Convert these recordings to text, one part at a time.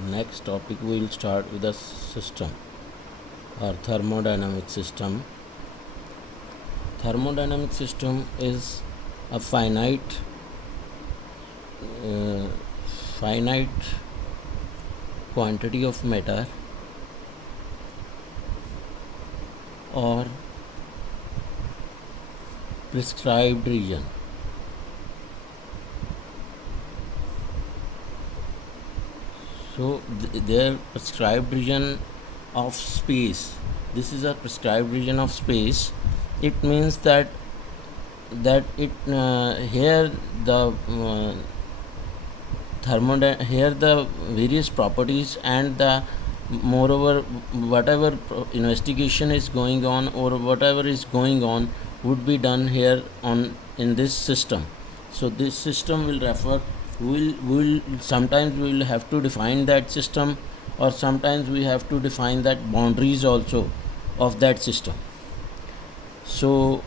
next topic we will start with the system or thermodynamic system. Thermodynamic system is a uh, finite quantity of matter or prescribed region. So their prescribed region of space. This is a prescribed region of space. It means that here the here the various properties and the moreover whatever investigation is going on or whatever is going on would be done here on in this system. So this system will refer will sometimes we will have to define that system, or sometimes we have to define that boundaries also of that system. So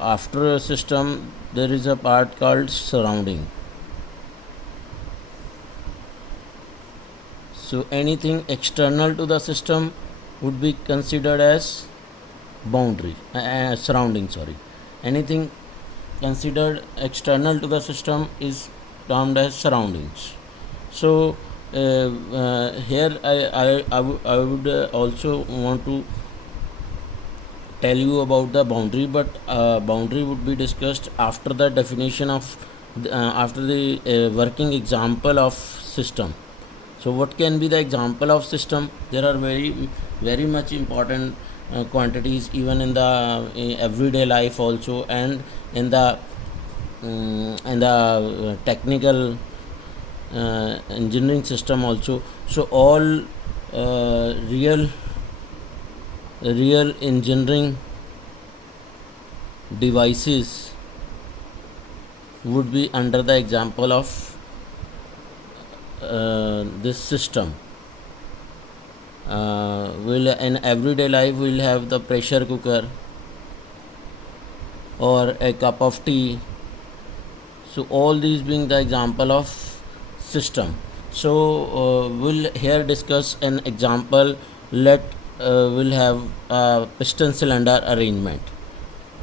after a system there is a part called surrounding. So anything external to the system would be considered as boundary surrounding. Anything considered external to the system is termed as surroundings. So here I would also want to tell you about the boundary, but boundary would be discussed after the definition of after the working example of system. So what can be the example of system? There are very much important quantities even in the everyday life also, and in the technical engineering system also. So all real engineering devices would be under the example of this system. Will in everyday life we'll have the pressure cooker or a cup of tea. So all these being the example of system. So we'll here discuss an example. We'll have a piston cylinder arrangement.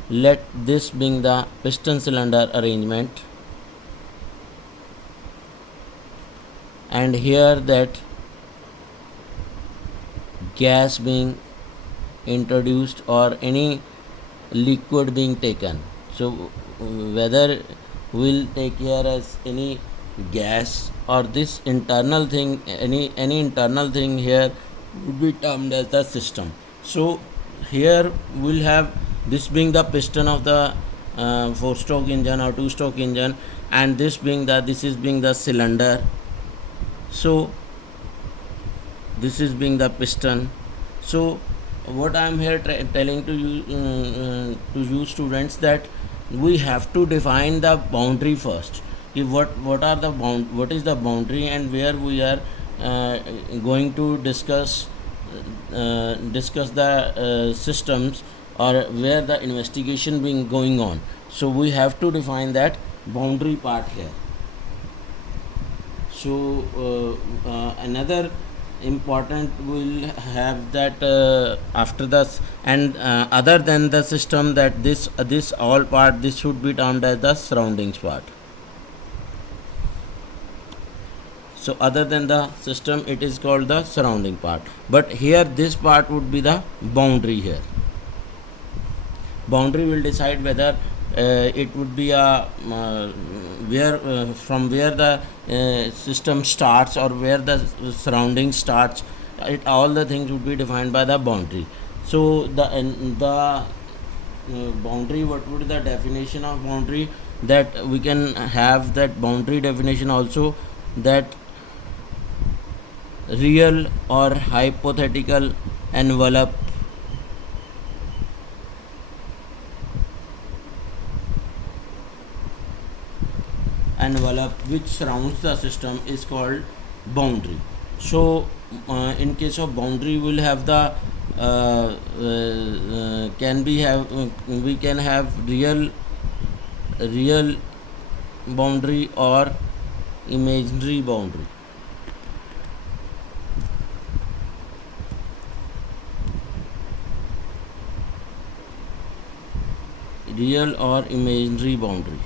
Let this being the piston cylinder arrangement, and here that gas being introduced or any liquid being taken. So whether we'll take here as any gas or this internal thing, any internal thing here would be termed as the system. So here we'll have this being the piston of the 4-stroke engine or 2-stroke engine, and this is being the cylinder. So this is being the piston. So what I am here telling to you students, that we have to define the boundary first. What is the boundary, and where we are going to discuss the systems, or where the investigation being going on. So we have to define that boundary part here. So another important will have that after this, and other than the system, that this all part, this should be termed as the surroundings part. So other than the system, it is called the surrounding part, but here this part would be the boundary. Here boundary will decide whether it would be a from where the system starts or where the surrounding starts. All the things would be defined by the boundary. So the boundary, what would be the definition of boundary? That we can have that boundary definition also, that real or hypothetical envelope which surrounds the system is called boundary. So in case of boundary, we'll have the we can have real boundary or imaginary boundary. real or imaginary boundary.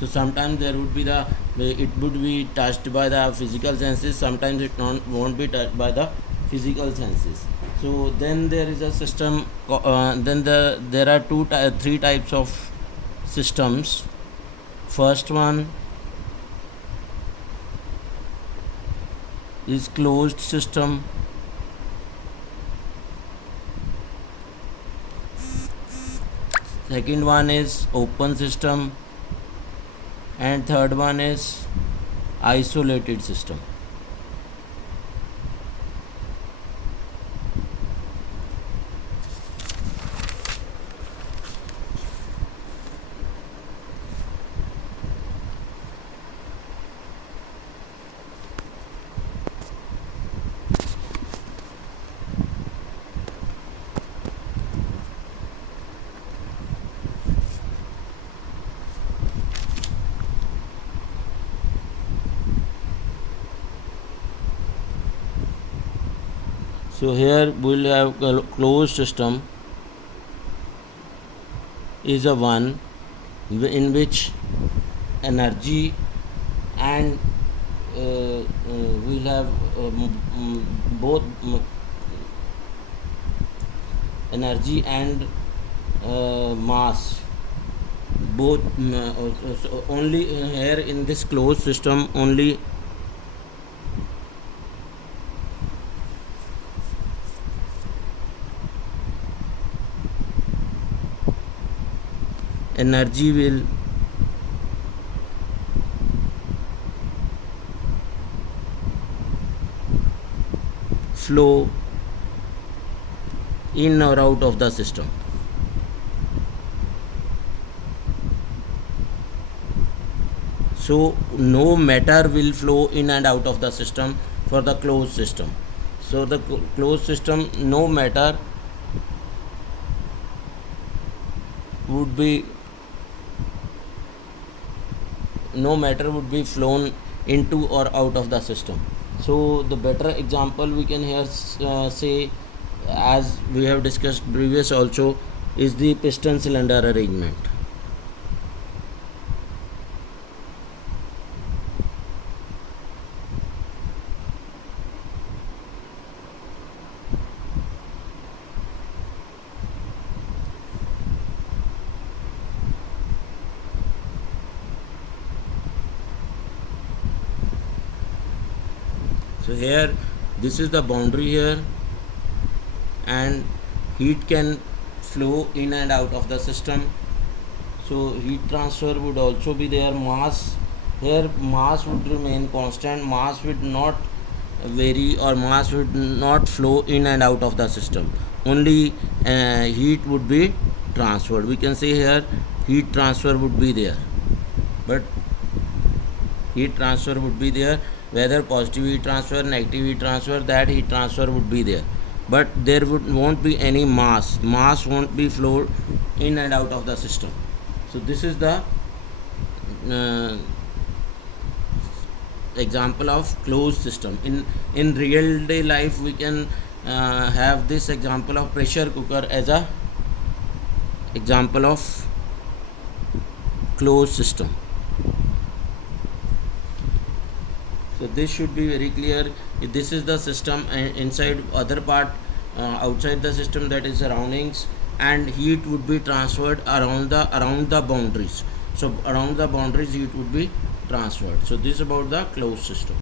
So sometimes there would be it would be touched by the physical senses, sometimes it won't be touched by the physical senses. So then there is a system, there are three types of systems. First one is closed system. Second one is open system, and third one is isolated system. So here we will have closed system is a one in which energy and we'll have both energy and mass both so only here in this closed system only energy will flow in or out of the system. So no matter will flow in and out of the system for the closed system. So the closed system, no matter would be flown into or out of the system. So the better example we can here say, as we have discussed previous also, is the piston cylinder arrangement. So here this is the boundary here, and heat can flow in and out of the system. So heat transfer would also be there. Mass, here mass would remain constant, mass would not vary or mass would not flow in and out of the system, only heat would be transferred. We can say here heat transfer would be there, but heat transfer would be there, whether positive heat transfer, negative heat transfer, that heat transfer would be there, but there won't be any mass won't be flowed in and out of the system. So this is the example of closed system. In real day life we can have this example of pressure cooker as a example of closed system. So this should be very clear. This is the system, and inside other part outside the system, that is surroundings, and heat would be transferred around the boundaries. So around the boundaries heat would be transferred. So this is about the closed system.